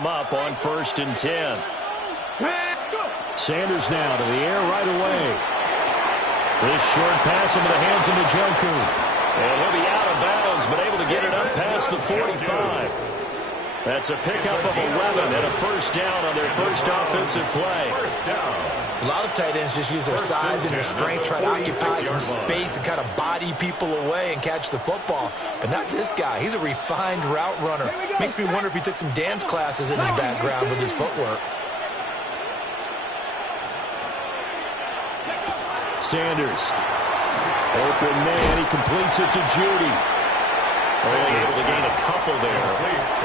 come up on 1st and 10. Sanders now to the air right away. This short pass into the hands of Njoku. And he'll be out of bounds, but able to get it up past the 45. That's a pickup of 11 and a first down on their first offensive play. A lot of tight ends just use their size and their strength, try to occupy some space and kind of body people away and catch the football. But not this guy. He's a refined route runner. Makes me wonder if he took some dance classes in his background with his footwork. Sanders. Open man. He completes it to Judy. Only able to gain a couple there.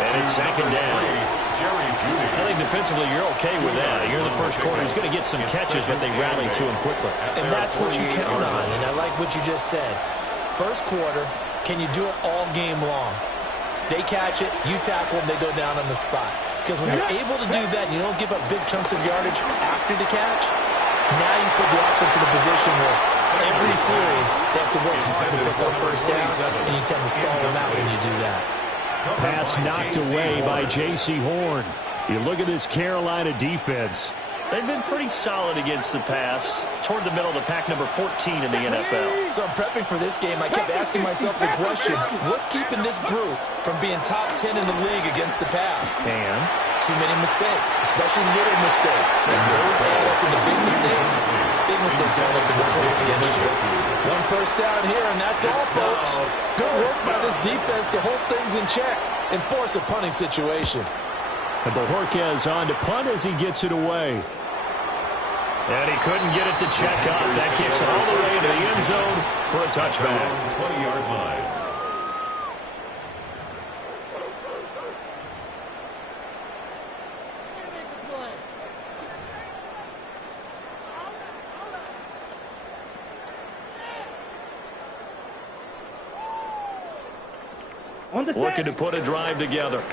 And it's 2nd down. I think defensively you're okay with that. You're in the first quarter. He's going to get some catches, but they rally to him quickly. And that's what you count on. And I like what you just said. First quarter, can you do it all game long? They catch it, you tackle them, they go down on the spot. Because when you're able to do that and you don't give up big chunks of yardage after the catch, now you put the offense in a position where every series they have to work hard to pick up first down, and you tend to stall them out when you do that. Pass knocked away by J.C. Horn. You look at this Carolina defense. They've been pretty solid against the pass, toward the middle of the pack, number 14 in the NFL. So I'm prepping for this game. I kept asking myself the question, what's keeping this group from being top 10 in the league against the pass? And too many mistakes, especially little mistakes. And those add up into big mistakes. Big mistakes add up into points against you. One first down here, and that's all, folks. Good work by this defense to hold things in check and force a punting situation. And Bojorquez on to punt as he gets it away. And he couldn't get it to check up. That kicks all the way into the end zone for a touchback. 20-yard line. Looking to put a drive together.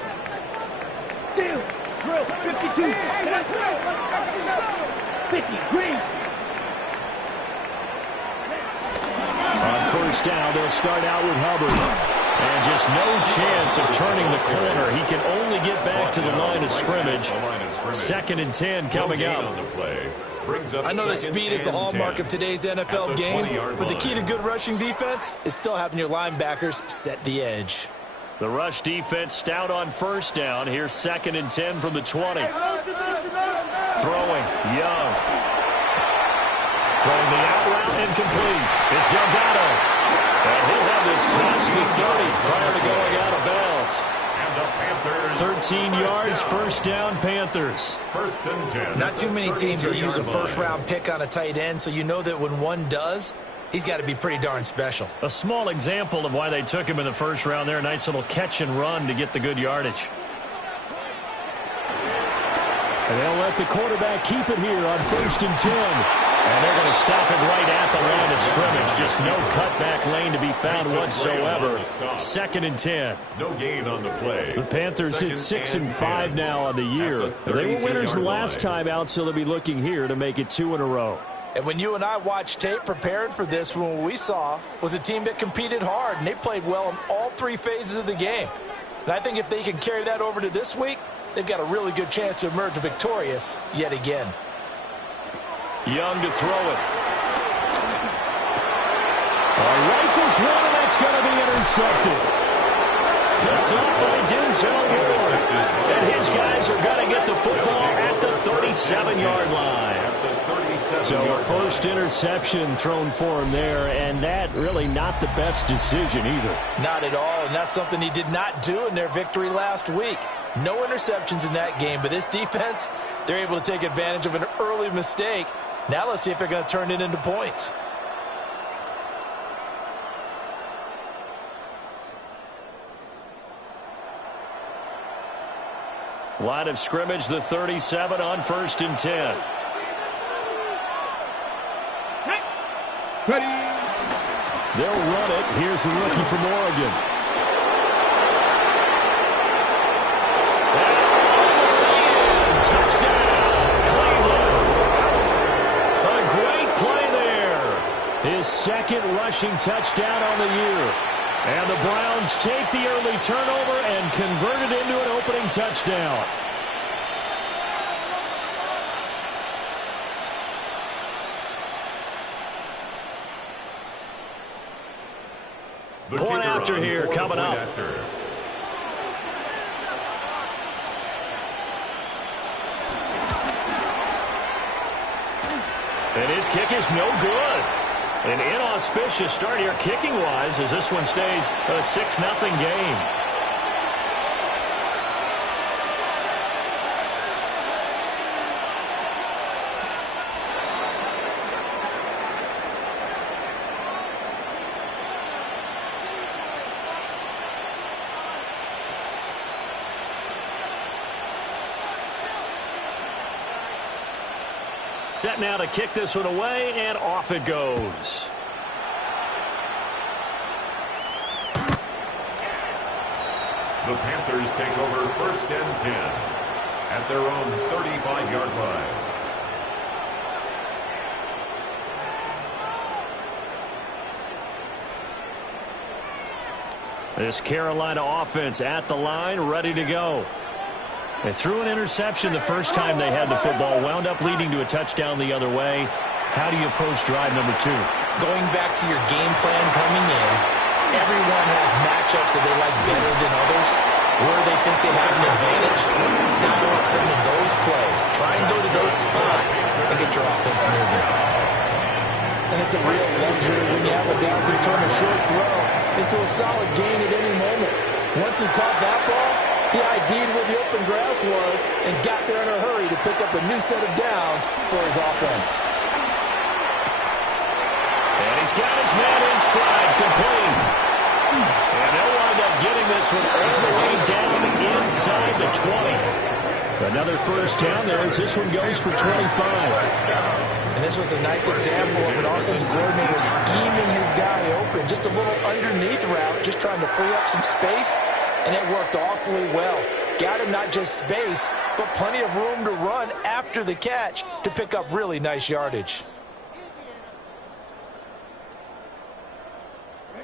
Drill 52. 50 green. On first down, they'll start out with Hubbard. And just no chance of turning the corner. He can only get back to the line of scrimmage. 2nd and 10 coming up. I know that speed is the hallmark of today's NFL game, but the key to good rushing defense is still having your linebackers set the edge. The rush defense stout on first down. Here's 2nd and 10 from the 20. Throwing, Young. Throwing the out route incomplete. It's Delgado. And he'll have this past the 30 prior to going out of bounds. 13 yards, first down, Panthers. 1st and 10. Not too many teams will use a first-round pick on a tight end, so you know that when one does, he's got to be pretty darn special. A small example of why they took him in the first round there. A nice little catch and run to get the good yardage. And they'll let the quarterback keep it here on 1st and 10. And they're going to stop it right at the line of scrimmage. Just no cutback lane to be found whatsoever. 2nd and 10. No gain on the play. The Panthers hit 6 and 5 now on the year. They were winners the last time out, so they'll be looking here to make it 2 in a row. And when you and I watched tape preparing for this, what we saw was a team that competed hard, and they played well in all 3 phases of the game. And I think if they can carry that over to this week, they've got a really good chance to emerge victorious yet again. Young to throw it. Rifles one, and that's going to be intercepted. Picked up by Denzel Ward. And his guys are going to get the football at the 37-yard line. So a first interception thrown for him there, and that really not the best decision either. Not at all, and that's something he did not do in their victory last week. No interceptions in that game, but this defense, they're able to take advantage of an early mistake. Now let's see if they're going to turn it into points. Line of scrimmage, the 37 on 1st and 10. Ready. They'll run it. Here's the rookie from Oregon. His 2nd rushing touchdown on the year. And the Browns take the early turnover and convert it into an opening touchdown. Point after here coming up. And his kick is no good. An inauspicious start here kicking-wise as this one stays a 6-0 game. Set now to kick this one away, and off it goes. The Panthers take over 1st and 10 at their own 35-yard line. This Carolina offense at the line, ready to go. They threw an interception the first time they had the football, wound up leading to a touchdown the other way. How do you approach drive number 2? Going back to your game plan coming in, everyone has matchups that they like better than others, where they think they have an advantage. Dial up some of those plays. Try and go to those spots and get your offense moving. And it's a real luxury when you have a guy who can turn a short throw into a solid gain at any moment. Once he caught that ball, he ID'd where the open grass was and got there in a hurry to pick up a new set of downs for his offense. And he's got his man in stride, complete. And they'll wind up getting this one all the way down inside the 20. Another first down there as this one goes for 25. And this was a nice example of an offensive coordinator scheming his guy open. Just a little underneath route, just trying to free up some space. And it worked awfully well. Got him not just space, but plenty of room to run after the catch to pick up really nice yardage.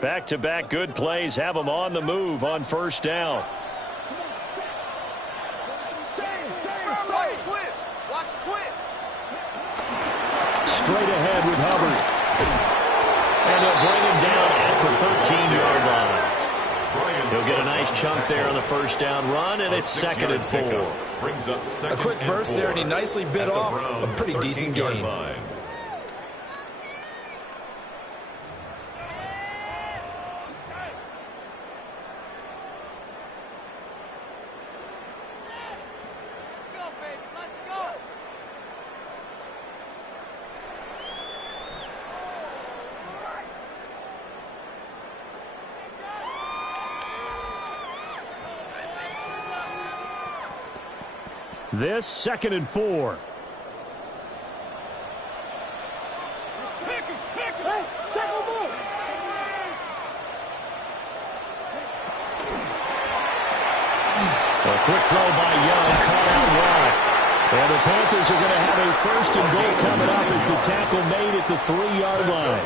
Back-to-back good plays have them on the move on first down. Straight ahead with Hubbard. And he'll bring him down at the 13-yard line. He'll get a nice chunk there on the first down run, and it's 2nd and 4. A quick burst there, and he nicely bit off a pretty decent gain. This 2nd and 4. A quick throw by Young, caught out wide. And the Panthers are going to have a 1st and goal coming up as the tackle made at the 3-yard line.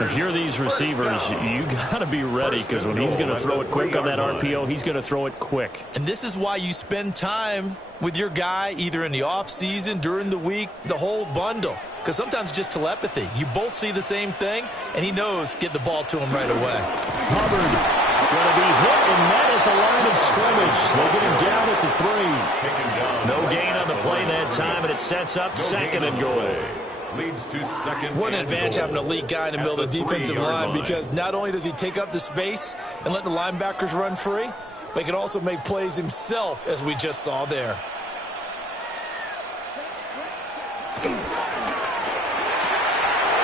If you're these receivers, you got to be ready, because when he's going to throw it quick on that RPO, he's going to throw it quick. And this is why you spend time with your guy either in the offseason, during the week, the whole bundle. Because sometimes just telepathy. You both see the same thing, and he knows get the ball to him right away. Hubbard going to be hit and met at the line of scrimmage. They'll get him down at the 3. No gain on the play that time, and it sets up 2nd and goal. Leads to 2nd. What an advantage having a elite guy in the middle of the defensive line, because not only does he take up the space and let the linebackers run free, but he can also make plays himself, as we just saw there.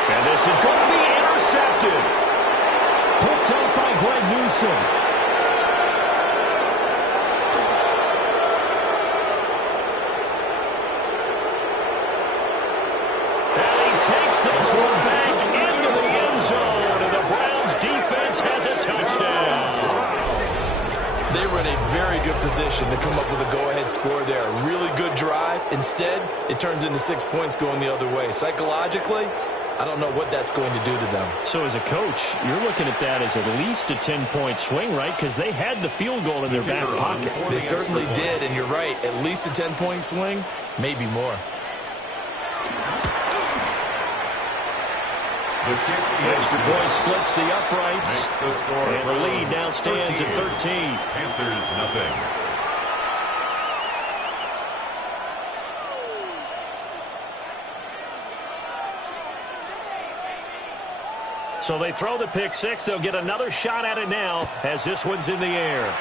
And this is going to be intercepted. Picked up by Greg Newsom. Takes this one back into the end zone, and the Browns defense has a touchdown. They were in a very good position to come up with a go-ahead score there. A really good drive. Instead, it turns into 6 points going the other way. Psychologically, I don't know what that's going to do to them. So as a coach, you're looking at that as at least a 10-point swing, right? Because they had the field goal in their back pocket. They certainly did, and you're right. At least a 10-point swing, maybe more. Extra point splits the uprights. And the lead now stands at 13. Panthers nothing. So they throw the pick six. They'll get another shot at it now as this one's in the air.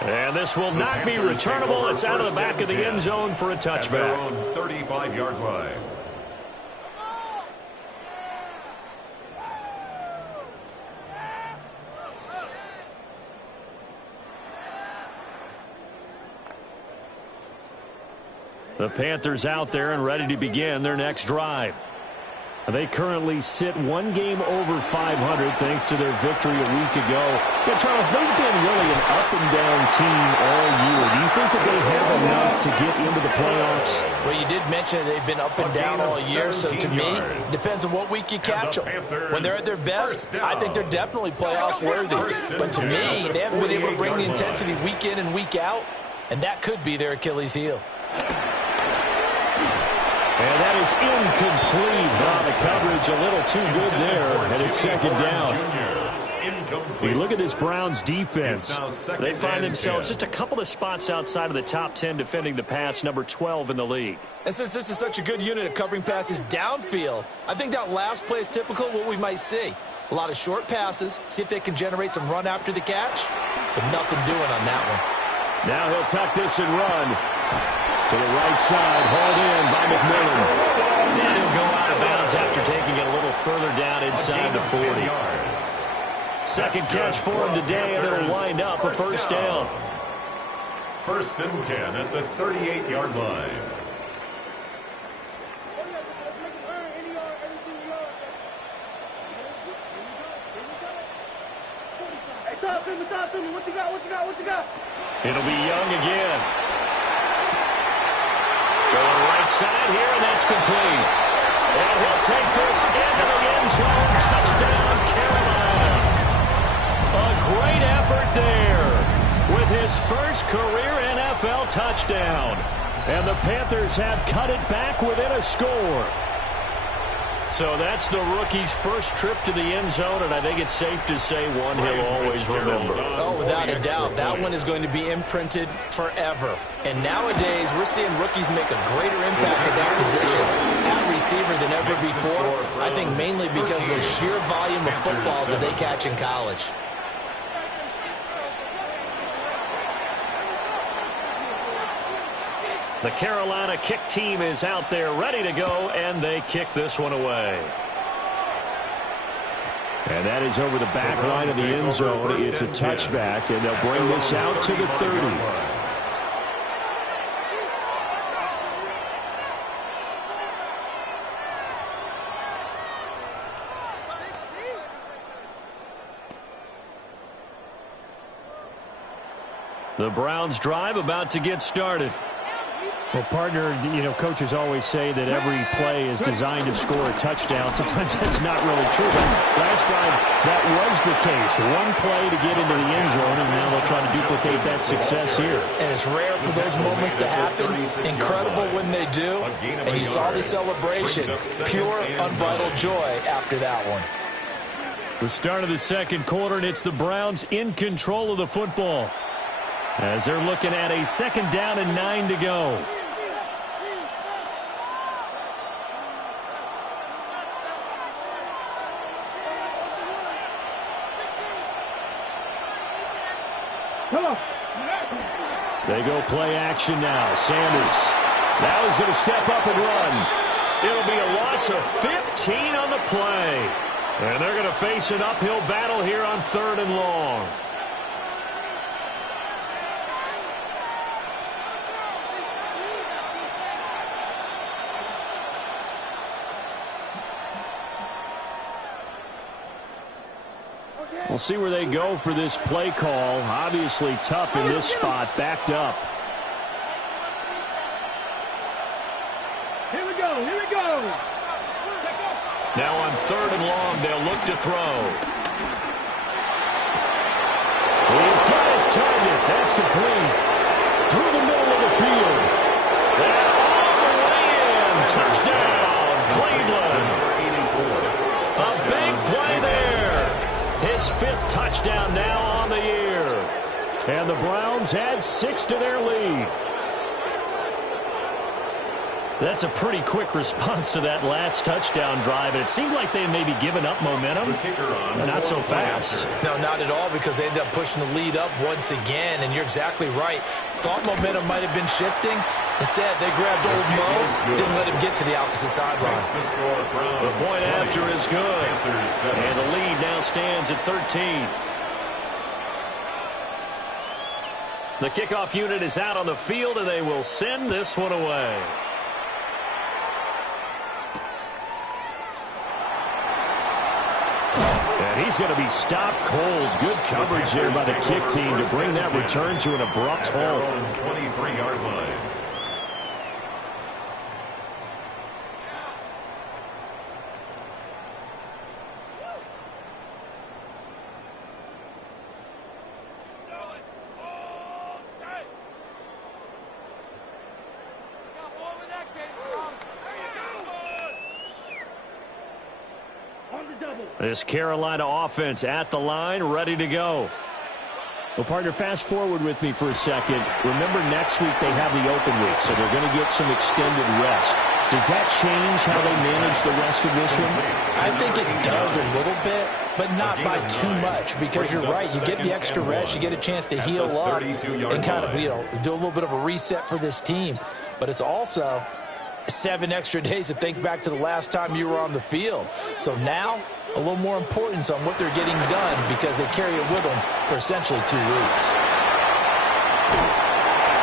And this will not be returnable. It's out of the back of the end zone for a touchback. 35-yard line. The Panthers out there and ready to begin their next drive. They currently sit one game over 500 thanks to their victory a week ago. Yeah, Charles, they've been really an up-and-down team all year. Do you think that they have enough to get into the playoffs? Well, you did mention they've been up and down all year, so to me, it depends on what week you catch them. When they're at their best, I think they're definitely playoff worthy. But to me, they haven't been able to bring the intensity week in and week out, and that could be their Achilles heel. And that is incomplete. Wow, the coverage a little too good there, and it's second down. You look at this Browns defense. They find themselves just a couple of spots outside of the top 10 defending the pass, number 12 in the league. And since this is such a good unit of covering passes downfield, I think that last play is typical of what we might see. A lot of short passes, see if they can generate some run after the catch, but nothing doing on that one. Now he'll tuck this and run. To the right side, hauled in by McMillan. And he'll go out of bounds after taking it a little further down inside the 40. Second catch for him today, and it'll wind up a first down. First and 10 at the 38-yard line. Hey, talk to me. What you got? It'll be Young again. Going right side here, and that's complete. And he'll take this into the end zone. Touchdown, Carolina. A great effort there with his first career NFL touchdown. And the Panthers have cut it back within a score. So that's the rookie's first trip to the end zone, and I think it's safe to say one he'll always remember. Oh, without a doubt. That one is going to be imprinted forever. And nowadays, we're seeing rookies make a greater impact at that position at receiver than ever before. I think mainly because of the sheer volume of footballs that they catch in college. The Carolina kick team is out there ready to go, and they kick this one away. And that is over the back line of the end zone. It's a touchback, and they'll bring this out to the 30. The Browns drive about to get started. Well, partner, coaches always say that every play is designed to score a touchdown. Sometimes that's not really true. But last time, that was the case. One play to get into the end zone, and now they'll try to duplicate that success here. And it's rare for those moments to happen. Incredible when they do. And you saw the celebration. Pure, unbridled joy after that one. The start of the second quarter, and it's the Browns in control of the football as they're looking at a second down and 9 to go. They go play action now. Sanders. Now he's going to step up and run. It'll be a loss of 15 on the play. And they're going to face an uphill battle here on 3rd and long. We'll see where they go for this play call. Obviously tough in this spot, backed up. Here we go. Now on 3rd and long, they'll look to throw. He's got his target. That's complete. Through the middle of the field. And all the way in. Touchdown, Cleveland. touchdown now on the year. And the Browns add 6 to their lead. That's a pretty quick response to that last touchdown drive. And it seemed like they had maybe given up momentum. Not so fast. No, not at all, because they ended up pushing the lead up once again. And you're exactly right. Thought momentum might have been shifting. Instead, they grabbed old Mo, didn't let him get to the opposite sideline. The point after is good. And the lead now stands at 13. The kickoff unit is out on the field, and they will send this one away. And he's going to be stopped cold. Good coverage there by the kick team to bring that return to an abrupt halt. 23-yard line. This Carolina offense at the line, ready to go. Well, partner, fast forward with me for a second. Remember, next week they have the open week, so they're going to get some extended rest. Does that change how they manage the rest of this one? I think it does a little bit, but not by too much, because you're right. You get the extra rest, you get a chance to heal up and kind of, do a little bit of a reset for this team. But it's also 7 extra days to think back to the last time you were on the field. So now, a little more importance on what they're getting done, because they carry it with them for essentially 2 weeks.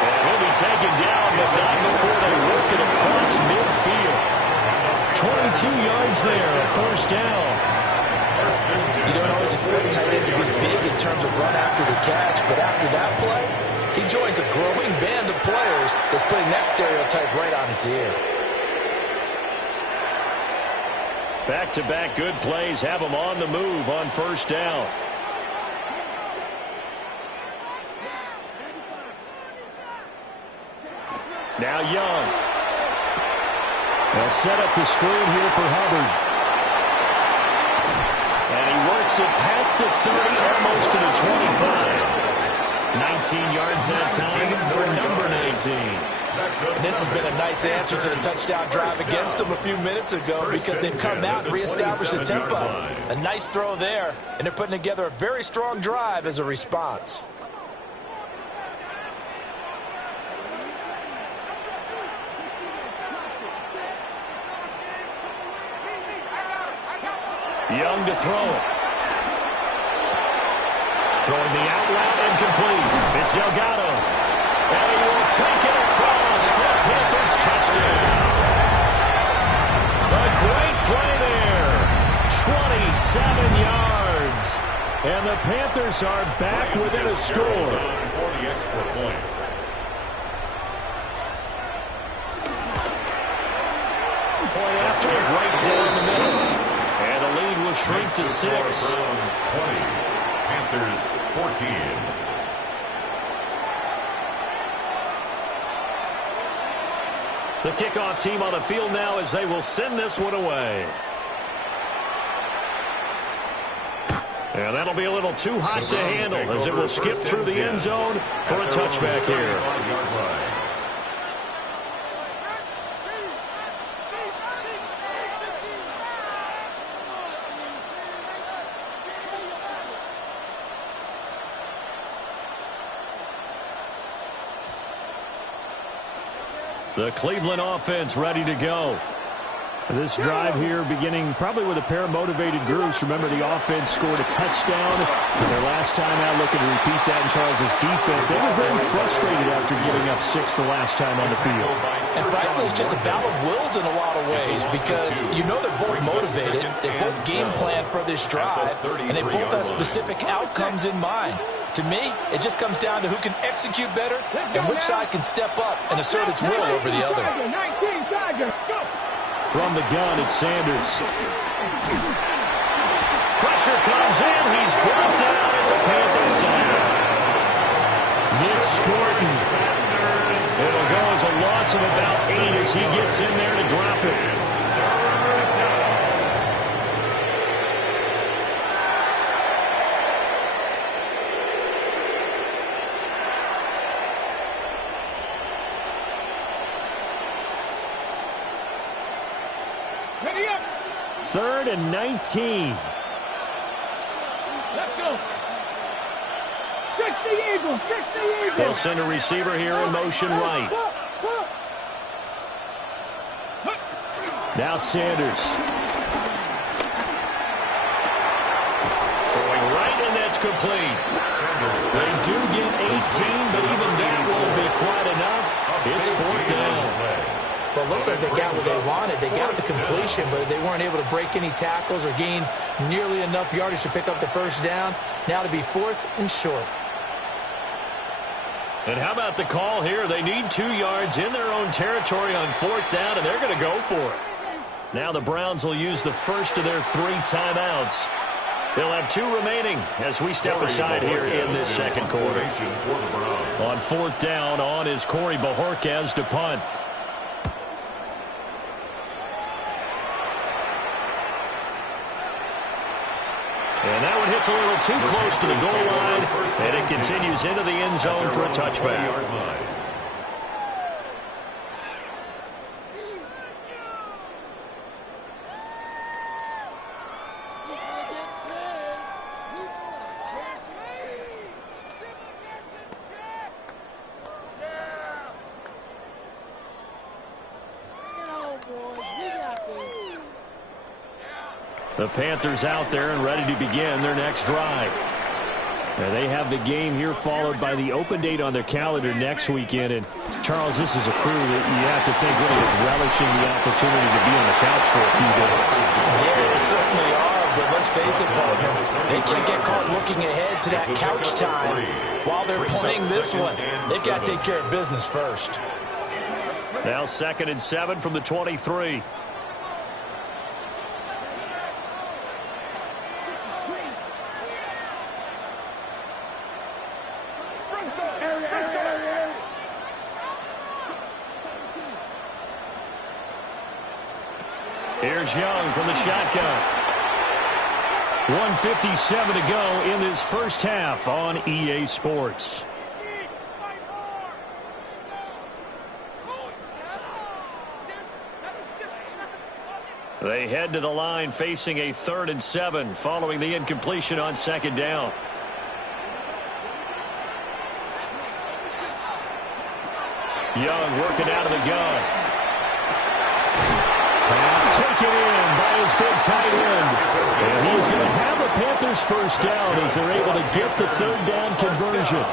And he'll be taken down, but not before they work it across midfield. 22 yards there, a first down. You don't always expect tight ends to be big in terms of run after the catch, but after that play, he joins a growing band of players that's putting that stereotype right on its ear. Back-to-back good plays have them on the move on first down. Now Young. They'll set up the screen here for Hubbard. And he works it past the 30, almost to the 25. 19 yards that time for number 19. And this has been a nice answer to the touchdown drive against them a few minutes ago, because they've come out and reestablished the tempo. A nice throw there, and they're putting together a very strong drive as a response. Young to throw. Throwing the out route, incomplete. It's Delgado. And he will take it across for Panthers touchdown. A great play there. 27 yards. And the Panthers are back within a score. For the extra point. Point after, right down the middle. And the lead will shrink to 6. Browns 20. Panthers 14. The kickoff team on the field now as they will send this one away. And that'll be a little too hot to handle as it will skip through the end zone for a touchback here. The Cleveland offense ready to go. This drive here beginning probably with a pair of motivated groups. Remember, the offense scored a touchdown their last time out, looking to repeat that in Charles' defense. They were very frustrated after giving up 6 the last time on the field. And frankly, it's just a battle of wills in a lot of ways, because you know they're both motivated. They both game plan for this drive, and they both have specific outcomes in mind. To me, it just comes down to who can execute better and which side can step up and assert its will over the other. From the gun, it's Sanders. Pressure comes in. He's brought down. It's a Panther sack. Nick Scorton. It'll go as a loss of about 8 as he gets in there to drop it. 3rd and 19. Let's go. Fix the Eagles. Fix the Eagles. They'll send a receiver here in motion right. Now Sanders. Throwing right, and that's complete. They do get 18, but even that won't be quite enough. It's 4th down. Well, it looks like they got what they wanted. They got the completion, but they weren't able to break any tackles or gain nearly enough yardage to pick up the first down. Now to be 4th and short. And how about the call here? They need 2 yards in their own territory on 4th down, and they're going to go for it. Now the Browns will use the first of their 3 timeouts. They'll have 2 remaining as we step aside here in this second quarter. On 4th down, on is Corey Bajorquez to punt. And that one hits a little too close to the goal line, and it continues into the end zone for a touchback. The Panthers out there and ready to begin their next drive. Now they have the game here followed by the open date on their calendar next weekend. And, Charles, this is a crew that you have to think really is relishing the opportunity to be on the couch for a few days. Yeah, they certainly are, but let's face it, partner. They can't get caught looking ahead to that couch time while they're playing this one. They've got to take care of business first. Now 2nd and 7 from the 23. Here's Young from the shotgun. 1:57 to go in this first half on EA Sports. They head to the line facing a 3rd and 7 following the incompletion on 2nd down. Young working out of the gun. Pass taken in by his big tight end. And he's going to have the Panthers first down as they're able to get the 3rd down conversion.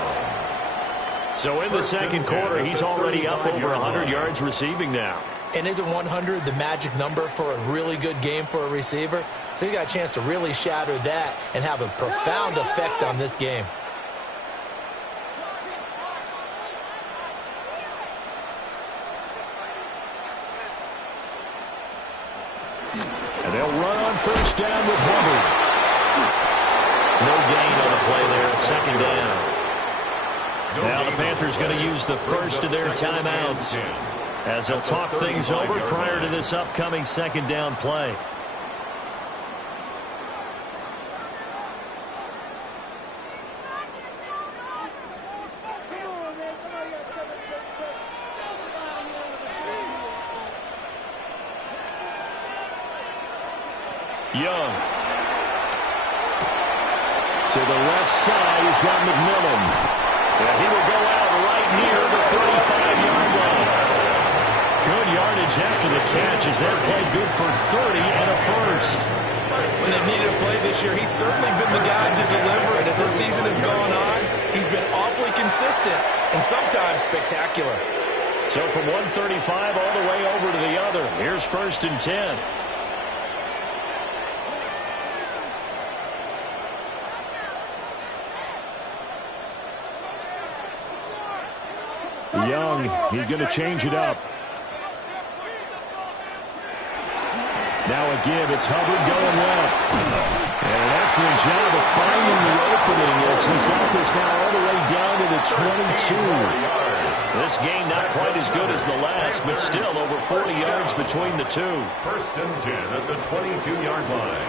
So in the second quarter, he's already up over 100 yards receiving now. And isn't 100 the magic number for a really good game for a receiver? So he got a chance to really shatter that and have a profound effect on this game. And they'll run on first down with Hubbard. No gain on the play there, 2nd down. Now the Panthers going to use the first of their timeouts as they'll talk things over prior to this upcoming 2nd down play. Young. To the left side, he's got McMillan. And he will go out right near the 35-yard line. Good yardage after the catch as that play good for 30 and a first. When they've needed a play this year, he's certainly been the guy to deliver it. As the season has gone on, he's been awfully consistent and sometimes spectacular. So from 135 all the way over to the other, here's 1st and 10. Young, he's going to change it up. Now a give, it's Hubbard going left. And an excellent job of finding the opening as he's got this now all the way down to the 22. This game not quite as good as the last, but still over 40 yards between the two. 1st and 10 at the 22-yard line.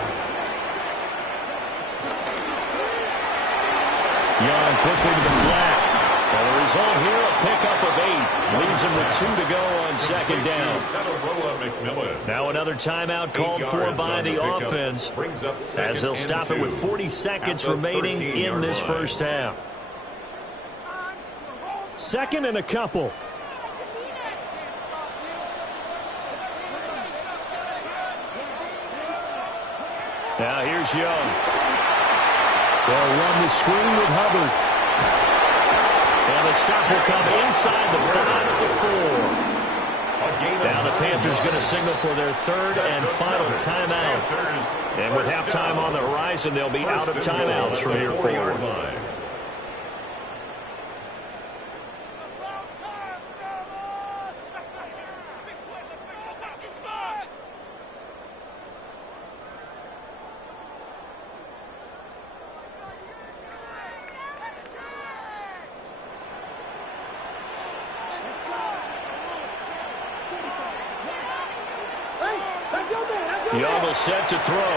Young quickly to the flat. And the result here, a pickup of 8. Leaves him with 2 to go on second down. Now another timeout called for by the offense, as they'll stop it with 40 seconds remaining in this first half. Second and a couple. Now here's Young. They'll run the screen with Hubbard. And the stop will come inside the 5 of the 4. Now the Panthers going to signal for their third and final timeout. And with halftime on the horizon, they'll be out of timeouts from here forward. Young will set to throw.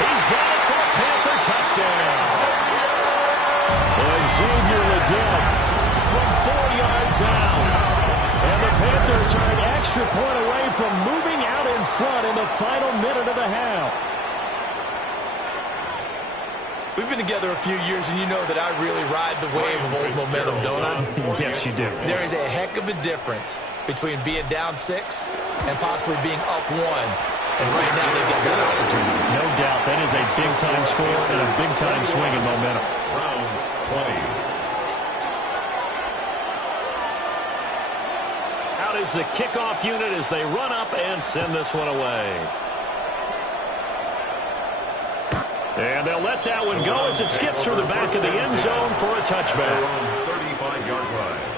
He's got it for a Panther touchdown. Xavier Legette from 4 yards out. And the Panthers are an extra point away from moving out in front in the final minute of the half. We've been together a few years, and you know that I really ride the wave of old momentum, don't I? Yes, you do. There is a heck of a difference between being down 6 and possibly being up 1. And right now they've got that opportunity. No doubt. That is a big-time score and a big-time swing in momentum. Browns 20. Out is the kickoff unit as they run up and send this one away. And they'll let that one go as it skips through the back of the end zone for a touchback. 35-yard line.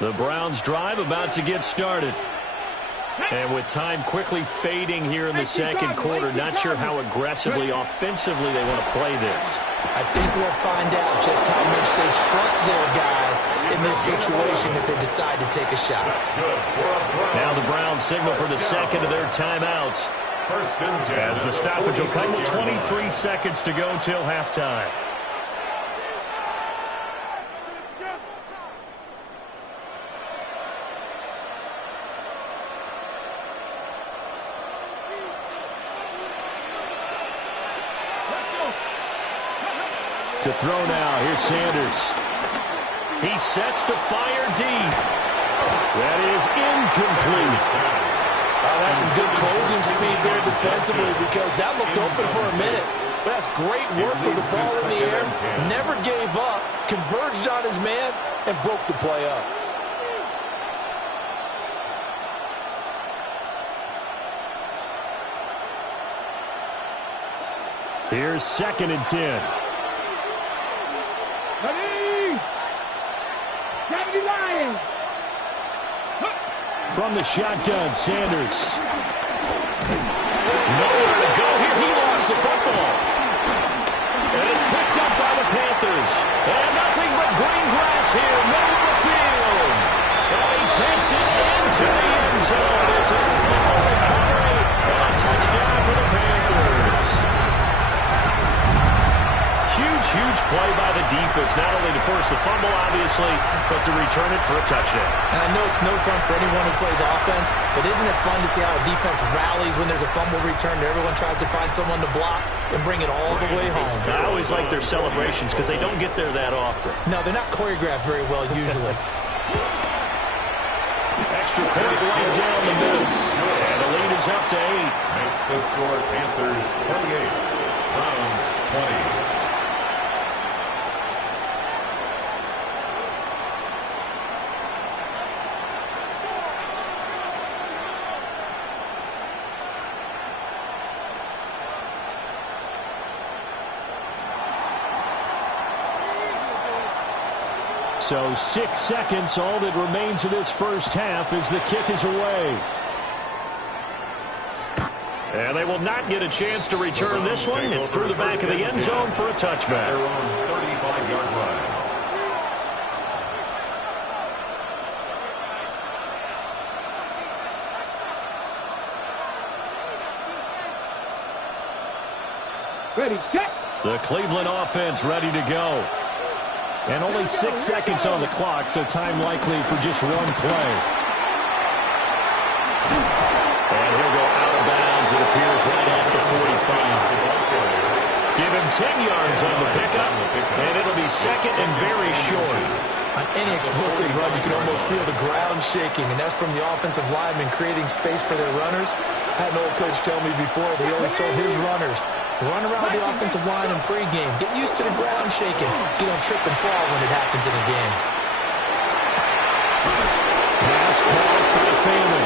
The Browns drive about to get started. And with time quickly fading here in the second quarter, not sure how aggressively, offensively they want to play this. I think we'll find out just how much they trust their guys in this situation if they decide to take a shot. Now the Browns signal for the second of their timeouts. As the stoppage will come with 23 seconds to go till halftime. To throw now, here's Sanders. He sets to fire deep. That is incomplete. That's some good closing speed there defensively, because that looked open for a minute. But that's great work with the ball in the air. Never gave up, converged on his man, and broke the play up. Here's 2nd and 10. From the shotgun, Sanders. Nowhere to go here. He lost the football. And it's picked up by the Panthers. And nothing but green grass here, middle of the field. And he takes it into the end zone. It's a fumble recovery and a touchdown for the Panthers. Huge play by the defense, not only to force the fumble, obviously, but to return it for a touchdown. And I know it's no fun for anyone who plays offense, but isn't it fun to see how a defense rallies when there's a fumble return and everyone tries to find someone to block and bring it all the way home? I always like their celebrations because they don't get there that often. No, they're not choreographed very well usually. Extra point right down the middle. And the lead is up to 8. Makes the score Panthers 28, Browns 20. So 6 seconds, all that remains of this first half as the kick is away. And they will not get a chance to return this one. It's through the back of the end zone for a touchback. Their own 35-yard line. Ready, set. The Cleveland offense ready to go. And only 6 seconds on the clock, so time likely for just one play. And he'll go out of bounds, it appears, right at the 45. Give him 10 yards on the pickup, and it'll be second and very short. On any explosive run, you can almost feel the ground shaking, and that's from the offensive linemen creating space for their runners. I had an old coach tell me before, they always told his runners, run around the offensive line in pregame. Get used to the ground shaking so you don't trip and fall when it happens in a game. Pass caught by Phelan.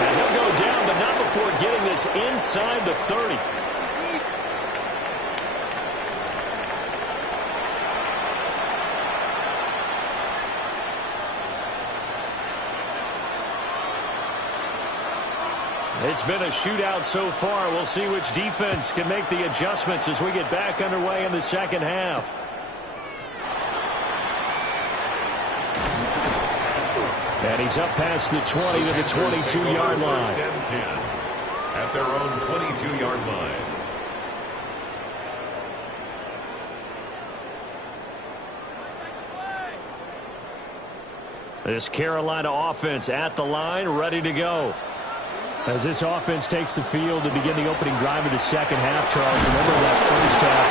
And he'll go down, but not before getting this inside the 30. It's been a shootout so far. We'll see which defense can make the adjustments as we get back underway in the second half. And he's up past the 20 to the 22-yard line. At their own 22-yard line. This Carolina offense at the line, ready to go. As this offense takes the field to begin the opening drive of the second half, Charles, remember that first half,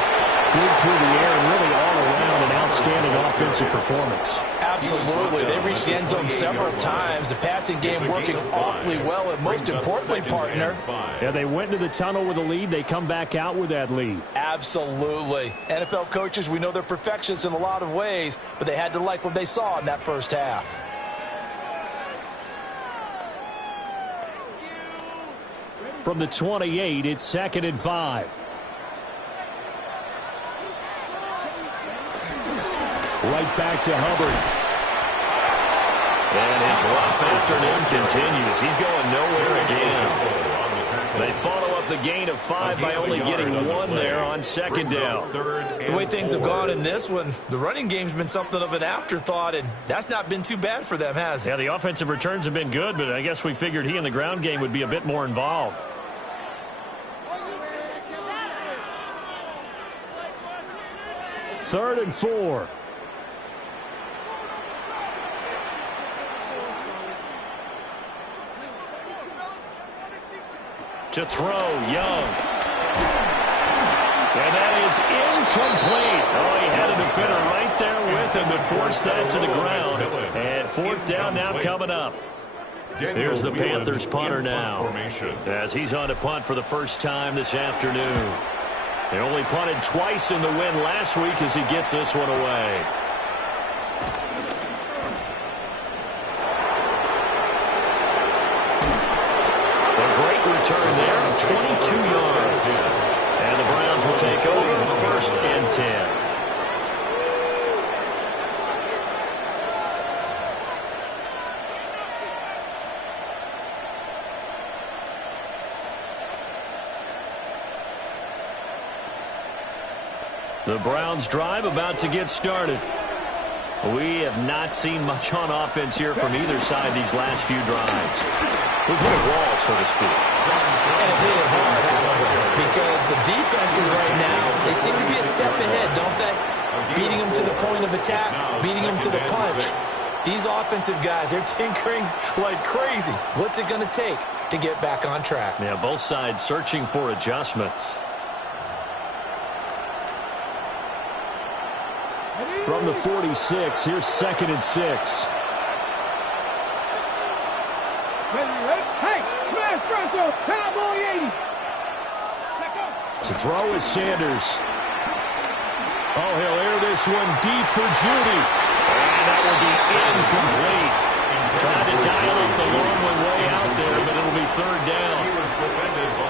good through the air and really all around an outstanding offensive performance. Absolutely. They reached the end zone several times. The passing game working awfully well, and most importantly, partner. Yeah, they went into the tunnel with a lead. They come back out with that lead. Absolutely. NFL coaches, we know they're perfectionists in a lot of ways, but they had to like what they saw in that first half. From the 28, it's 2nd and 5. Right back to Hubbard. And his rough afternoon continues. He's going nowhere again. They follow up the gain of 5 by only getting 1 there on second down. The way things have gone in this one, the running game's been something of an afterthought, and that's not been too bad for them, has it? Yeah, the offensive returns have been good, but I guess we figured he in the ground game would be a bit more involved. Third and 4. To throw, Young. And that is incomplete. Oh, he had a defender right there with him to force that to the ground. And 4th down now coming up. Here's the Panthers punter now, as he's on to punt for the first time this afternoon. They only punted twice in the win last week as he gets this one away. A great return there of 22 yards. And the Browns will take over 1st and 10. The Browns drive about to get started. We have not seen much on offense here from either side these last few drives. We've hit a wall, so to speak. And it hit it hard, haven't we? Because the defenses right now, they seem to be a step ahead, don't they? Beating them to the point of attack, beating them to the punch. These offensive guys, they're tinkering like crazy. What's it going to take to get back on track? Yeah, both sides searching for adjustments. From the 46, here's 2nd and 6. Hey, smash Bronco, Cowboy 80. To throw is Sanders. Oh, he'll air this one deep for Judy. And that will be incomplete. Trying to dial up the long one way out there, but it'll be 3rd down.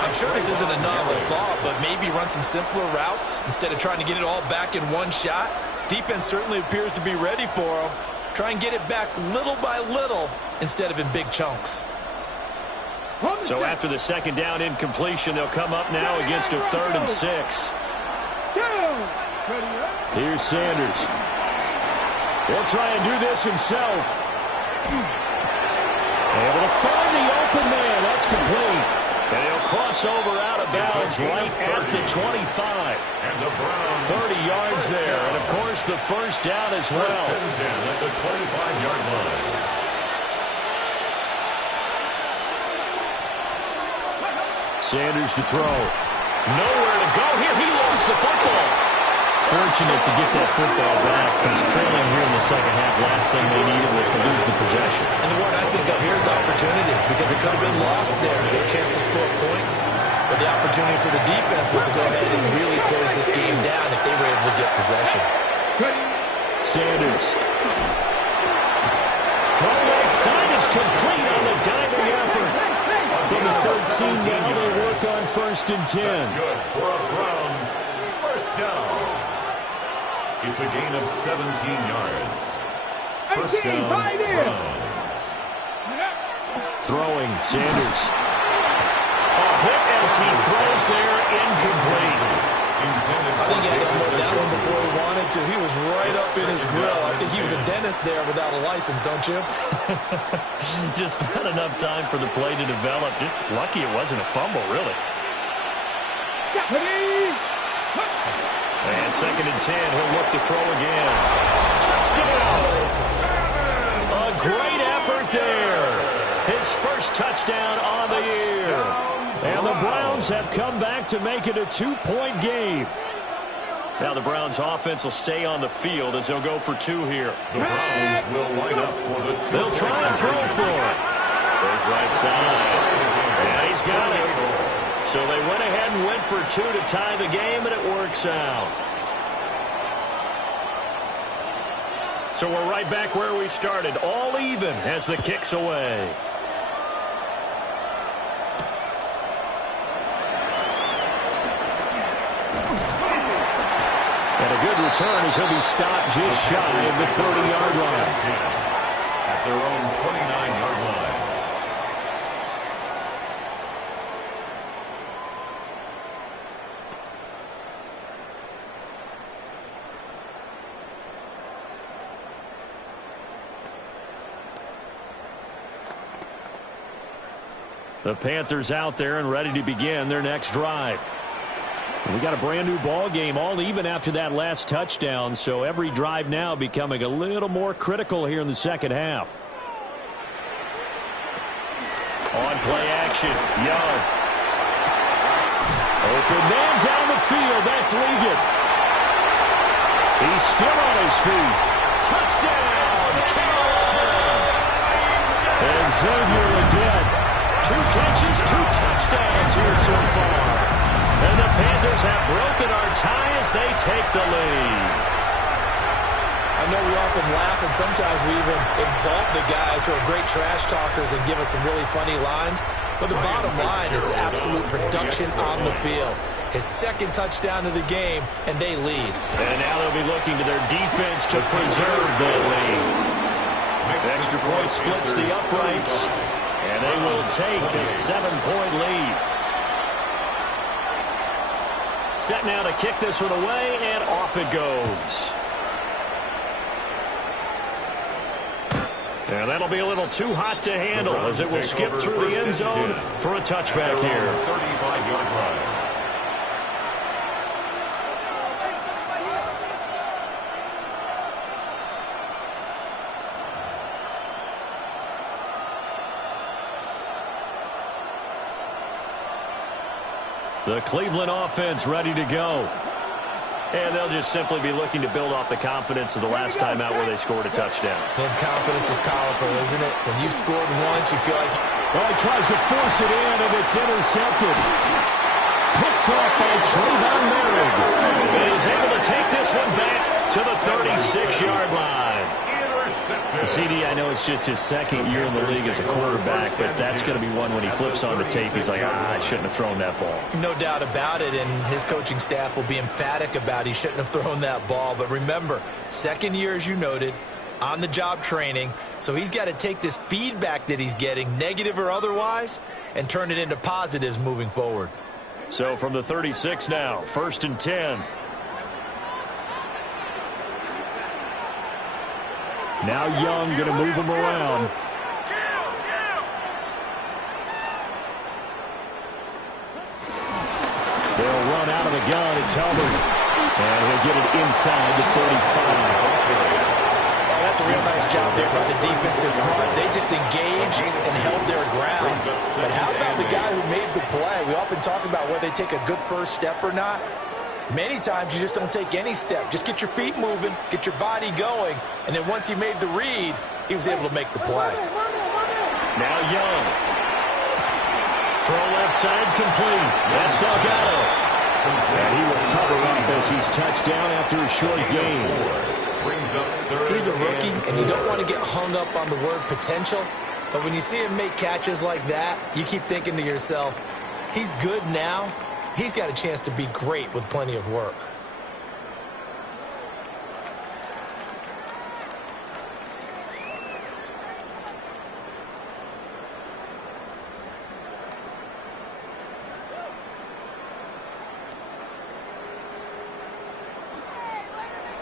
I'm sure this isn't a novel thought, but maybe run some simpler routes instead of trying to get it all back in one shot. Defense certainly appears to be ready for them. Try and get it back little by little instead of in big chunks. From So after the second down incompletion, they'll come up now against a 3rd and 6. Here's Sanders. He'll try and do this himself. Able to find the open man. That's complete. And he'll cross over out of bounds right at the 25. 30 yards there. And, of course, the first down as well. First and 10 at the 25-yard line. Sanders to throw. Nowhere to go here. He lost the football. Fortunate to get that football back. He's trailing here in the second half. Last thing they needed was to lose the possession. And the word I think of here is opportunity, because it could have been lost there to get a chance to score points. But the opportunity for the defense was to go ahead and really close this game down if they were able to get possession. Sanders. Throw left side is complete on the diving effort. From the 13 now, they work on 1st and 10. That's good for a Browns first down. It's a gain of 17 yards. First down, Browns. Throwing, Sanders. A hit as he throws there, incomplete. I think he had to unload that one before he wanted to. He was right up in his grill. I think he was a dentist there without a license, don't you? Just not enough time for the play to develop. Just lucky it wasn't a fumble, really. And 2nd and 10, he'll look to throw again. Touchdown! A great effort there. His first touchdown on the year. And the Browns have come back to make it a 2-point game. Now the Browns offense will stay on the field as they'll go for 2 here. The Browns will line up for the 2. They'll try and throw for it. Goes right side. Yeah, he's got it. So they went ahead and went for 2 to tie the game, and it works out. So we're right back where we started, all even as the kick's away. And a good return as he'll be stopped just shy of the 30-yard line. At their own 29-yard line. The Panthers out there and ready to begin their next drive. We got a brand new ball game, all even after that last touchdown, so every drive now becoming a little more critical here in the second half. On play action, Young. Open man down the field, that's Ligon. He's still on his feet. Touchdown, Carolina! And Xavier again. 2 catches, 2 touchdowns here so far. And the Panthers have broken our tie as they take the lead. I know we often laugh, and sometimes we even exalt the guys who are great trash talkers and give us some really funny lines. But the bottom line is absolute production on the field. His 2nd touchdown of the game, and they lead. And now they'll be looking to their defense to preserve their lead. The extra point splits the uprights, and they will take a 7-point lead. Set now to kick this one away, and off it goes. And that'll be a little too hot to handle as it will skip through the end zone for a touchback here. 35-yard line. The Cleveland offense ready to go. And they'll just simply be looking to build off the confidence of the last time out where they scored a touchdown. And confidence is powerful, isn't it? When you've scored once, you feel like... Well, he tries to force it in, and it's intercepted. Picked off by Trayvon Merrick. And he's able to take this one back to the 36-yard line. CD, I know it's just his 2nd year in the league as a quarterback, but that's going to be one when he flips on the tape, he's like, I shouldn't have thrown that ball. No doubt about it, and his coaching staff will be emphatic about he shouldn't have thrown that ball. But remember, 2nd year, as you noted, on-the-job training. So he's got to take this feedback that he's getting, negative or otherwise, and turn it into positives moving forward. So from the 36 now, 1st and 10. Now Young going to move him around. They'll run out of the gun. It's Hubbard. And he'll get it inside the 45. Oh, that's a real nice job there by the defensive front. They just engaged and held their ground. But how about the guy who made the play? We often talk about whether they take a good first step or not. Many times you just don't take any step. Just get your feet moving, get your body going, and then once he made the read, he was able to make the play. Now Young. Throw left side complete. That's Delgado. And he will cover up as he's touched down after a short gain. He's a rookie, and you don't want to get hung up on the word potential, but when you see him make catches like that, you keep thinking to yourself, he's good now. He's got a chance to be great with plenty of work.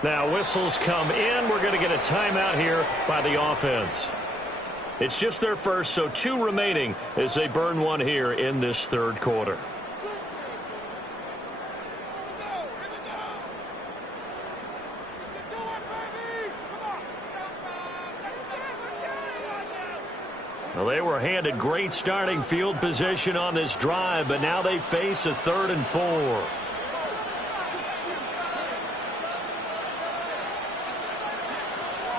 Now whistles come in. We're going to get a timeout here by the offense. It's just their first, so 2 remaining as they burn one here in this third quarter. Well, they were handed great starting field position on this drive, but now they face a 3rd and 4.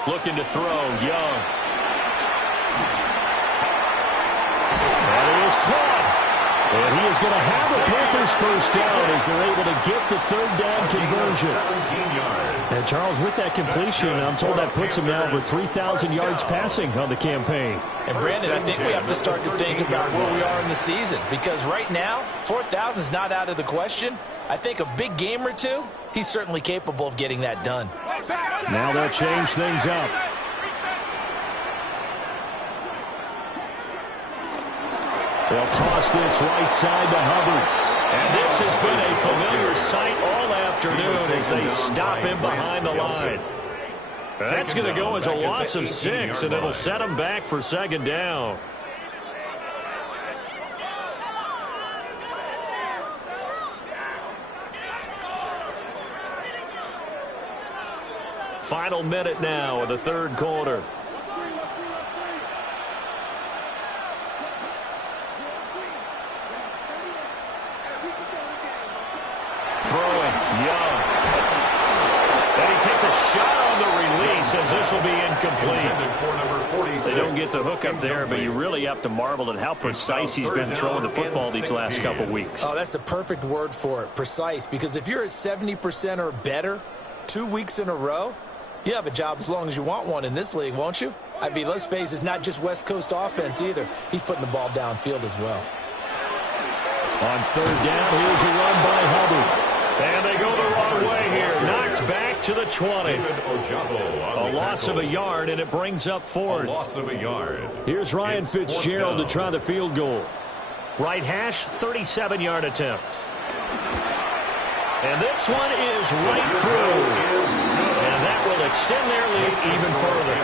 Looking to throw, Young. And he is caught. And he is going to have the Panthers first down as they're able to get the 3rd down conversion. And Charles, with that completion, I'm told that puts him now over 3,000 yards passing on the campaign. And Brandon, I think we have to start to think about where we are in the season, because right now, 4,000 is not out of the question. I think a big game or two, he's certainly capable of getting that done. Now they'll change things up. They'll toss this right side to Hubbard. And this has been a familiar sight all afternoon as they stop him behind the line. That's going to go as a loss of 6, and it'll set him back for 2nd down. Final minute now of the 3rd quarter. Throwing, Young. And he takes a shot on the release as this will be incomplete. They don't get the hook up there, but you really have to marvel at how precise he's been throwing the football these last couple weeks. Oh, that's the perfect word for it, precise, because if you're at 70% or better 2 weeks in a row, you have a job as long as you want one in this league, won't you? I mean, let's face it, it's not just West Coast offense either. He's putting the ball downfield as well. On 3rd down, here's a run by Hubbard. And they go the wrong way here. Knocked back to the 20. A loss of a yard, and it brings up 4th. Loss of a yard. Here's Ryan Fitzgerald to try the field goal. Right hash, 37-yard attempt. And this one is right through. And that will extend their lead even further.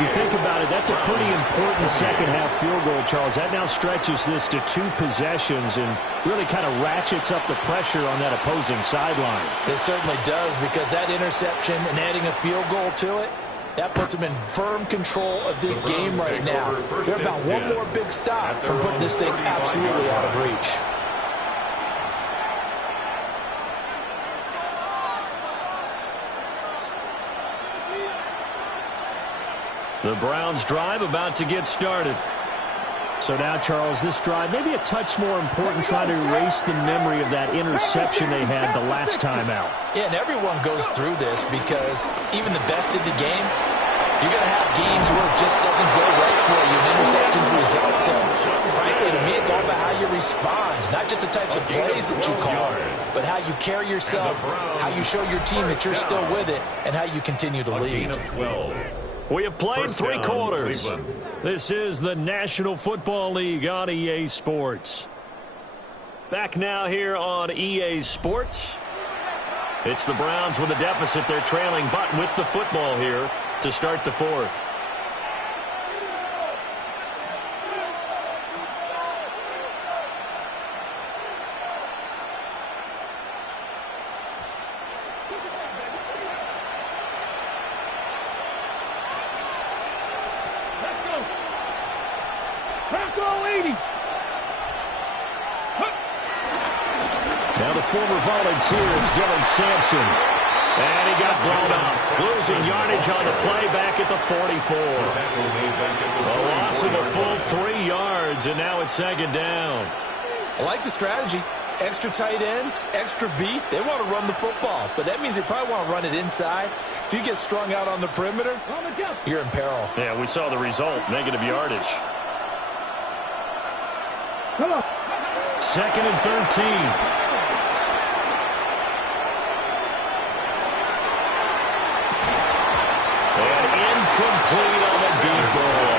You think about it, that's a pretty important second-half field goal, Charles. That now stretches this to 2 possessions and really kind of ratchets up the pressure on that opposing sideline. It certainly does, because that interception and adding a field goal to it, that puts them in firm control of this game right now. They're about one more big stop from putting this thing absolutely out of reach. The Browns drive about to get started. So now, Charles, this drive maybe a touch more important, trying to erase the memory of that interception they had the last time out. Yeah, and everyone goes through this because even the best in the game, you're going to have games where it just doesn't go right for you and interceptions result. So, frankly, to me, it's all about how you respond, not just the types of plays that you call, but how you carry yourself, how you show your team that you're still with it, and how you continue to lead. We have played 3 quarters. This is the National Football League on EA Sports. Back now here on EA Sports. It's the Browns with a deficit. They're trailing, but with the football here to start the 4th. Now the former volunteer is Dylan Sampson. And he got blown up. Losing yardage on the play back at the 44. A loss of a full 3 yards, and now it's 2nd down. I like the strategy. Extra tight ends, extra beef. They want to run the football, but that means they probably want to run it inside. If you get strung out on the perimeter, you're in peril. Yeah, we saw the result, negative yardage. 2nd and 13. Incomplete on the deep ball.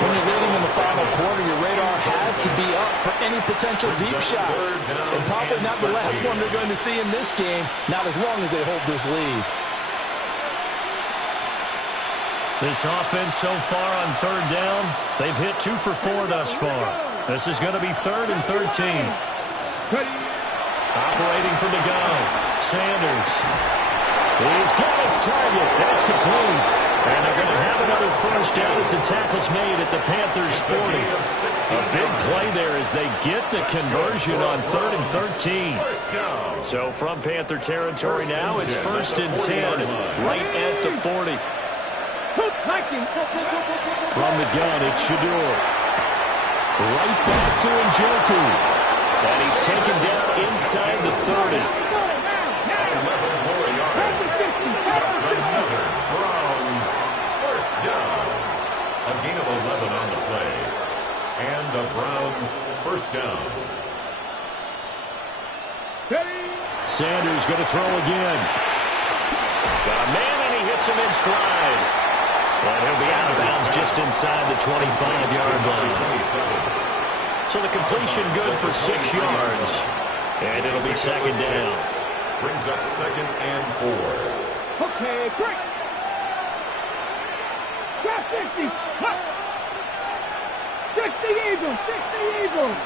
When you're leading in the final quarter, your radar has to be up for any potential deep shots. And probably not the last one they're going to see in this game, not as long as they hold this lead. This offense so far on 3rd down, they've hit 2 for 4 thus far. This is going to be 3rd and 13. Operating from the gun, Sanders. He's got his target. That's complete. And they're going to have another 1st down as the tackle's made at the Panthers' 40. A big play there as they get the conversion on 3rd and 13. So from Panther territory now, it's 1st and 10 right at the 40. From the gun, it's Shador. Right back to Njoku. And he's taken down inside the 30. That's another Browns 1st down. A gain of 11 on the play. And the Browns 1st down. Sanders going to throw again. Got a man and he hits him in stride. And he'll be out of bounds just inside the 25-yard line. So the completion good for 6 yards. And it'll be 2nd down. Brings up 2nd and 4. Okay, quick. Drop 60. 60 Eagles. 60 Eagles.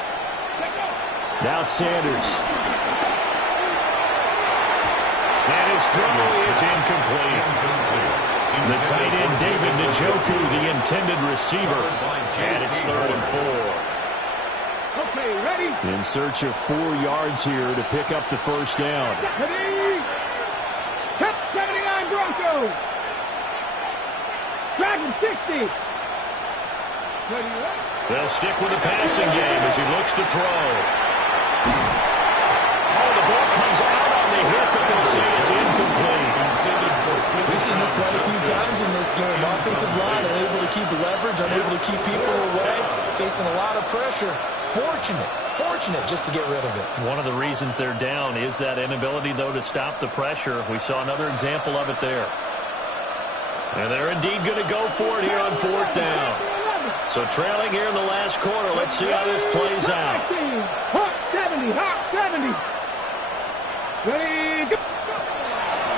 Now Sanders. And his throw is incomplete. The tight end, David Njoku, the intended receiver. And it's 3rd and 4. Okay, ready? In search of 4 yards here to pick up the 1st down. Ready? Hip 79 Broncos. Dragon 60. Ready, ready? They'll stick with the passing game as he looks to throw. Oh, the ball comes out on the hit, but they'll say it's incomplete. We've seen this quite a few times in this game. Offensive line unable to keep leverage, unable to keep people away, facing a lot of pressure. Fortunate just to get rid of it. One of the reasons they're down is that inability, though, to stop the pressure. We saw another example of it there. And they're indeed going to go for it here on 4th down. So trailing here in the last quarter. Let's see how this plays out. Hawk 70, Hawk 70. Ready, go.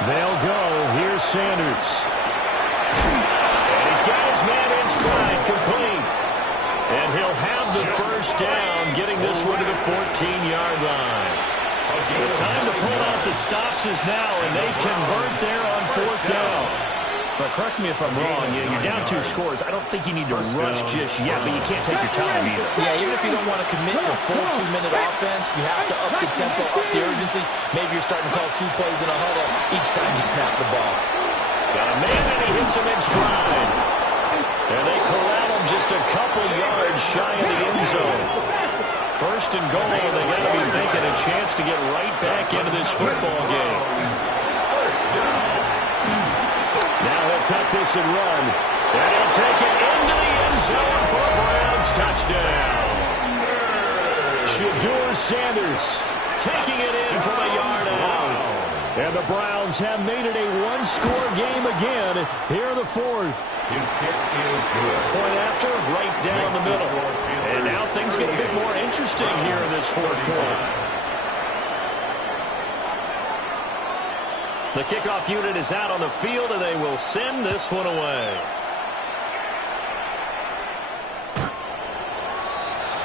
They'll go. Here's Sanders. And he's got his man in stride, complete. And he'll have the 1st down, getting this one to the 14-yard line. The time to pull out the stops is now, and they convert there on 4th down. But correct me if I'm wrong, you're down 2 scores. I don't think you need to rush just yet, but you can't take your time either. Yeah, even if you don't want to commit to full 2-minute offense, you have to up the tempo, up the urgency. Maybe you're starting to call 2 plays in a huddle each time you snap the ball. Got a man, and he hits him in stride. And they corral him just a couple yards shy of the end zone. 1st and goal, and they got to be thinking a chance to get right back into this football game. Now he'll tuck this and run. And he'll take it into the end zone for a Browns touchdown. Shedeur Sanders taking it in from a yard out. And the Browns have made it a one-score game again here in the fourth. His kick is good. Point after, right down the middle. And now things get a bit more interesting here in this fourth quarter. The kickoff unit is out on the field, and they will send this one away.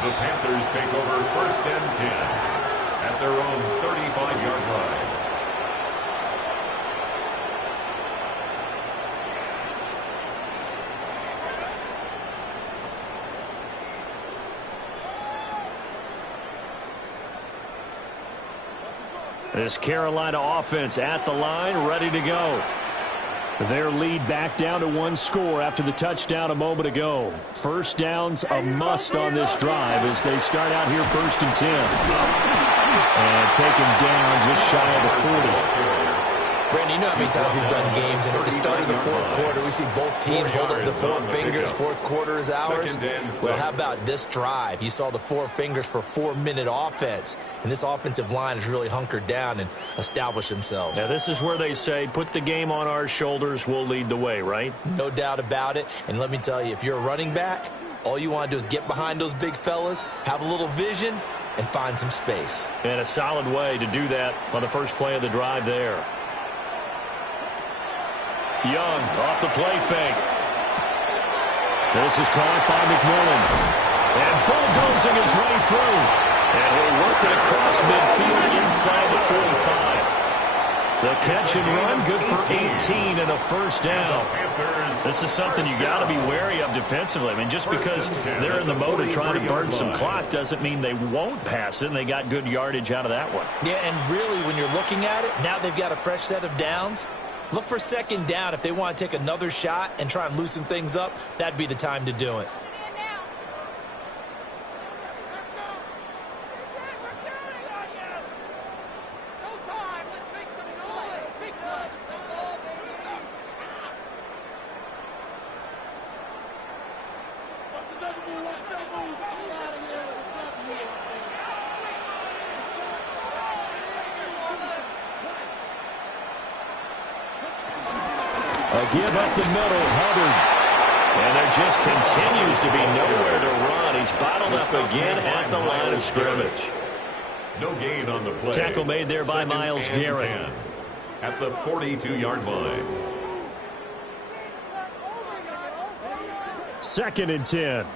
The Panthers take over 1st and 10 at their own 35-yard line. This Carolina offense at the line, ready to go. Their lead back down to one score after the touchdown a moment ago. First down's a must on this drive as they start out here 1st and 10. And taken down just shy of the 40. Brandon, you know how many times we've done games, and at the start of the fourth quarter, we see both teams hold up the four fingers. Fourth quarter is ours. Well, how about this drive? You saw the four fingers for 4-minute offense, and this offensive line is really hunkered down and established themselves. Now, this is where they say, put the game on our shoulders, we'll lead the way, right? No doubt about it, and let me tell you, if you're a running back, all you want to do is get behind those big fellas, have a little vision, and find some space. And a solid way to do that on the first play of the drive there. Young off the play fake. This is caught by McMillan. And bulldozing his way through. And he'll work it across midfield inside the 45. The catch and run, good for 18 and a first down. This is something you got to be wary of defensively. I mean, just because they're in the mode of trying to burn some clock doesn't mean they won't pass it, and they got good yardage out of that one. Yeah, and really, when you're looking at it, now they've got a fresh set of downs. Look for second down. If they want to take another shot and try and loosen things up, that'd be the time to do it. A give up the middle, Hubbard. And there just continues to be nowhere to run. He's bottled up again at the line of scrimmage. No gain on the play. Tackle made there by Myles Garrett. 10 at the 42-yard line. 2nd and 10.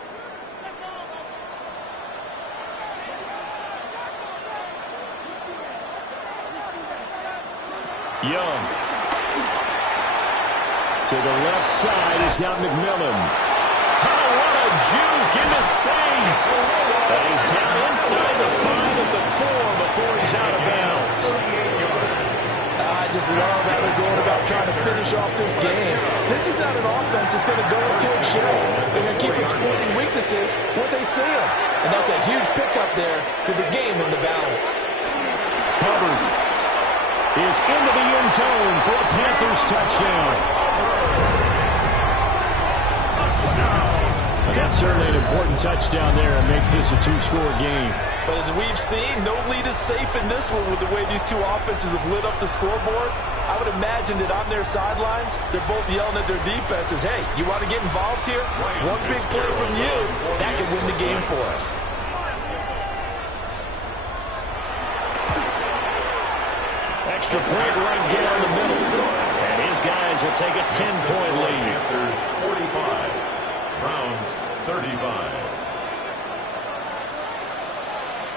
Young. To the left side, he's got McMillan. Oh, what a juke into space. And he's down inside the 5 at the 4 before he's out of bounds. I just love how they're going about trying to finish off this game. This is not an offense that's going to go into a shell. They're going to keep exploiting weaknesses when they see them. And that's a huge pickup there with the game in the balance. Hubbard is into the end zone for a Panthers touchdown. That's certainly an important touchdown there and makes this a two-score game. But as we've seen, no lead is safe in this one with the way these two offenses have lit up the scoreboard. I would imagine that on their sidelines, they're both yelling at their defenses, hey, you want to get involved here? One big play from you, that could win the game for us. Extra point right down the middle. And his guys will take a 10-point lead. Panthers 45, Browns 35.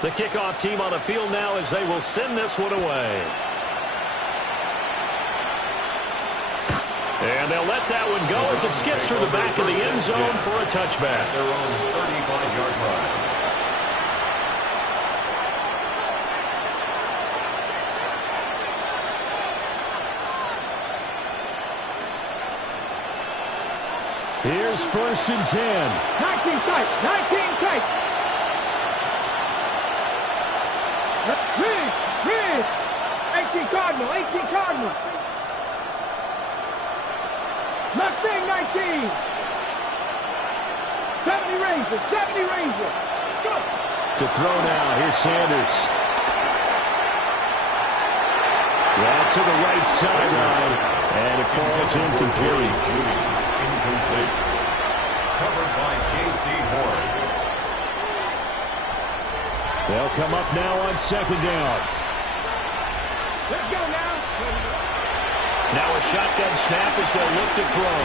The kickoff team on the field now as they will send this one away. And they'll let that one go as it skips through the back of the end zone for a touchback. Their own 35-yard line. Here's 1st and 10. 19 tight. 19 tight. Reed. 18 Cardinal. 18 Cardinal. Mustang 19. 70 Ranger. 70 Ranger. Go. To throw now. Here's Sanders. That's to the right sideline. And it falls incomplete. Incomplete. Covered by J.C. Horn. They'll come up now on second down. Let's go now. Now a shotgun snap as they'll look to throw.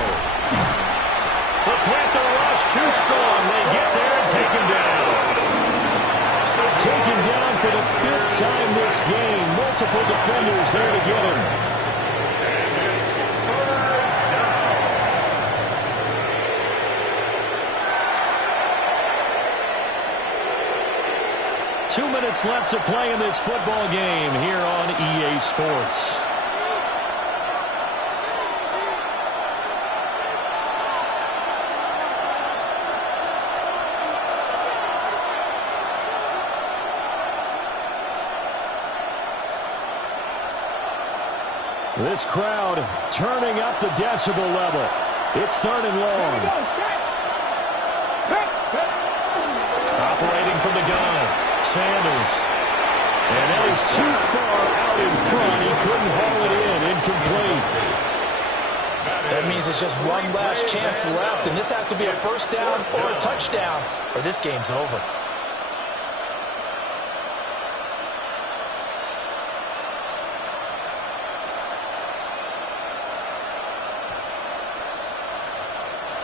The Panther rush too strong. They get there and take him down. Taken down for the 5th time this game. Multiple defenders there to get him. And it's third down. 2 minutes left to play in this football game here on EA Sports. This crowd turning up the decibel level. It's third and long. Operating from the gun, Sanders. And that is too far out in front. He couldn't haul it in. Incomplete. That means it's just one last chance left, and this has to be a first down or a touchdown, or this game's over.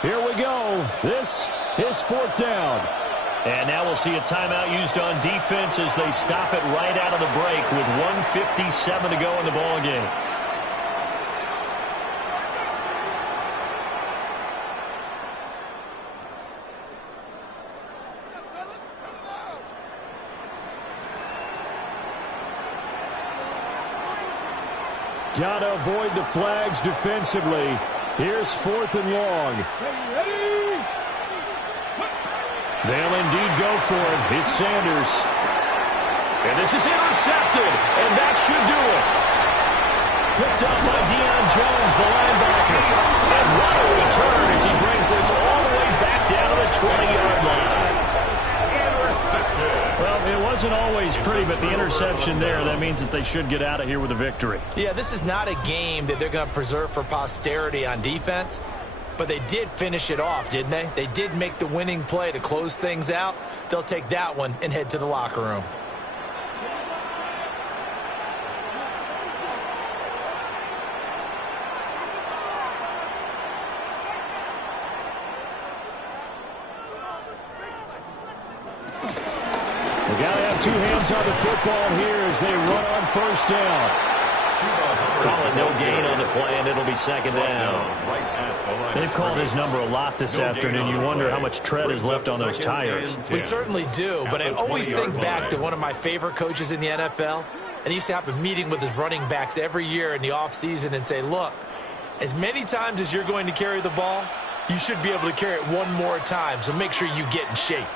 Here we go. This is fourth down. And now we'll see a timeout used on defense as they stop it right out of the break with 1:57 to go in the ballgame. Gotta avoid the flags defensively. Here's fourth and long. They'll indeed go for it. It's Sanders. And this is intercepted, and that should do it. Picked up by Deion Jones, the linebacker. And what a return as he brings this all the way back down to the 20-yard line. Well, it wasn't always pretty, but the interception there, that means that they should get out of here with a victory. Yeah, this is not a game that they're going to preserve for posterity on defense, but they did finish it off, didn't they? They did make the winning play to close things out. They'll take that one and head to the locker room. They got to have two hands on the football here as they run on first down. Call it no gain on the play, and it'll be second down. They've called his number a lot this afternoon. You wonder how much tread is left on those tires. We certainly do, but I always think back to one of my favorite coaches in the NFL, and he used to have a meeting with his running backs every year in the offseason and say, look, as many times as you're going to carry the ball, you should be able to carry it one more time, so make sure you get in shape.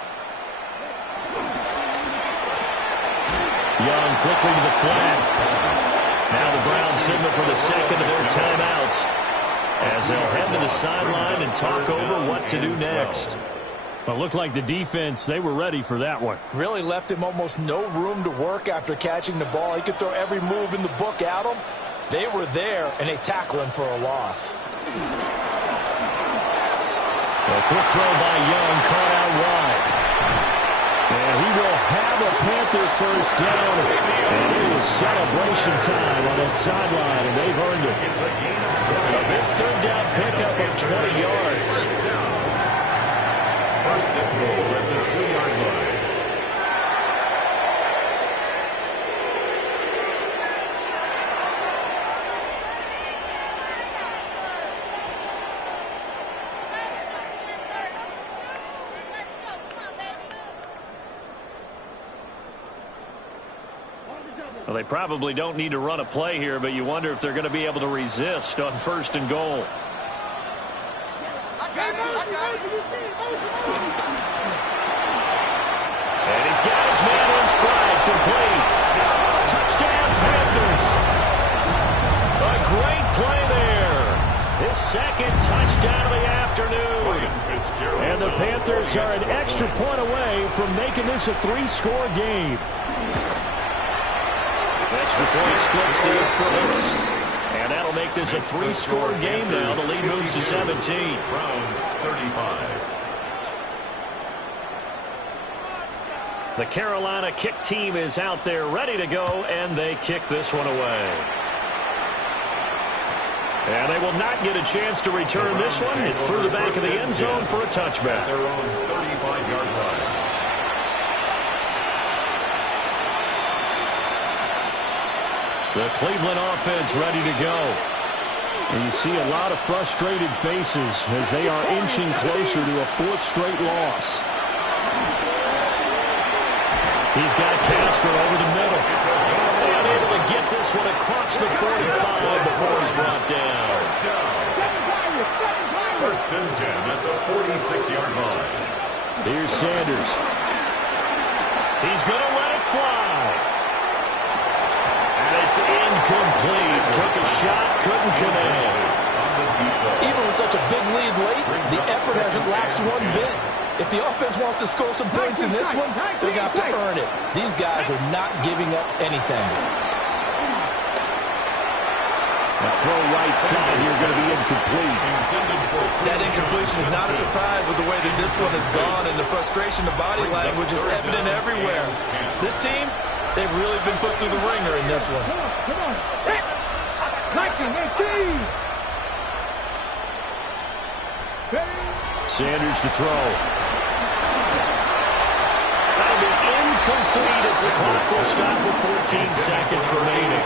Young quickly to the flat. Now the Browns signal for the second of their timeouts as they'll head to the sideline and talk over what to do next. Well, it looked like the defense, they were ready for that one. Really left him almost no room to work after catching the ball. He could throw every move in the book at him. They were there, and they tackle him for a loss. A quick throw by Young, caught out wide. And he will have a Panther first down. And it is celebration time on that sideline, and they've earned it. A big third down pickup of 20 yards. First and goal at the 2-yard line. Well, they probably don't need to run a play here, but you wonder if they're going to be able to resist on first and goal. And he's got his man on stride, complete. Touchdown, Panthers. A great play there. His second touchdown of the afternoon. And the Panthers are an extra point away from making this a 3-score game. Extra point splits the difference. And that'll make this a 3-score game now. The lead moves to 17. Browns 35. The Carolina kick team is out there ready to go, and they kick this one away. And they will not get a chance to return this one. It's through the back of the end zone for a touchback. Their own 35-yard line. The Cleveland offense ready to go. And you see a lot of frustrated faces as they are inching closer to a 4th straight loss. He's got Casper over the middle. Unable to get this one across the 45 before he's brought down. First and 10 at the 46-yard line. Here's Sanders. He's going to let it fly. And it's incomplete. Took a shot, couldn't connect. Even with such a big lead late, the effort hasn't lapsed one bit. If the offense wants to score some points in this one, they're going to have to earn it. These guys are not giving up anything. A throw right side here going to be incomplete. That incompletion is not a surprise with the way that this one has gone, and the frustration, the body language is evident everywhere. This team, they've really been put through the ringer in this one. Come on. Sanders to throw. That'll be incomplete as the clock will stop with 14 seconds remaining.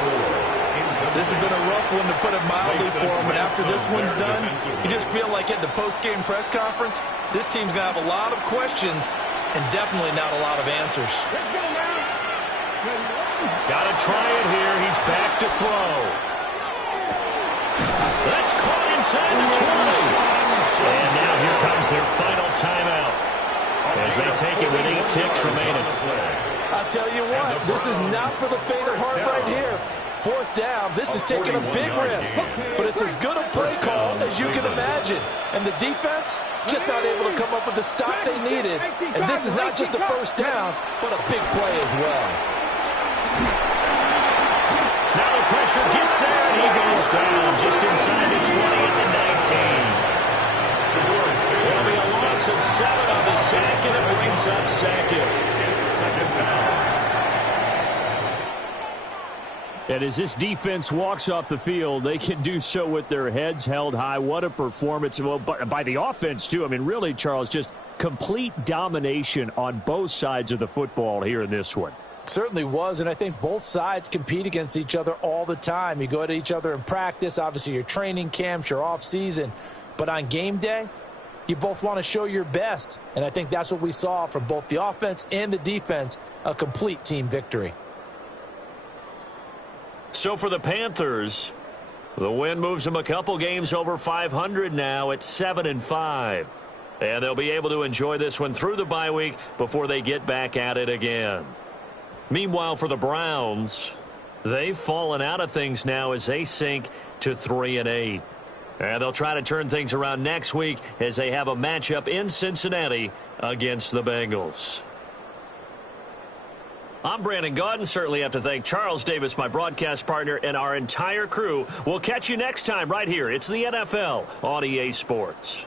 This has been a rough one, to put it mildly, for him. And after this one's done, you just feel like at the post-game press conference, this team's going to have a lot of questions and definitely not a lot of answers. Got to try it here. He's back to throw. That's caught inside the 20. And now here comes their final timeout as they take it with 8 ticks remaining. I'll tell you what, this is not for the faint of heart right here. 4th down, this is taking a big risk, but it's as good a play call as you can imagine. And the defense just not able to come up with the stop they needed. And this is not just a 1st down, but a big play as well. Now the pressure gets there, and he goes down just inside the 20 at the 19. There'll be a loss of 7 on the sack, and it brings up 2nd. It's 2nd down. And as this defense walks off the field, they can do so with their heads held high. What a performance. Well, by the offense, too. I mean, really, Charles, just complete domination on both sides of the football here in this one. Certainly was, and I think both sides compete against each other all the time. You go at each other in practice, obviously your training camps, your off-season. But on game day, you both want to show your best. And I think that's what we saw from both the offense and the defense, a complete team victory. So for the Panthers, the win moves them a couple games over 500 now at 7-5. And they'll be able to enjoy this one through the bye week before they get back at it again. Meanwhile, for the Browns, they've fallen out of things now as they sink to 3-8. And they'll try to turn things around next week as they have a matchup in Cincinnati against the Bengals. I'm Brandon Gaudin. Certainly have to thank Charles Davis, my broadcast partner, and our entire crew. We'll catch you next time right here. It's the NFL on EA Sports.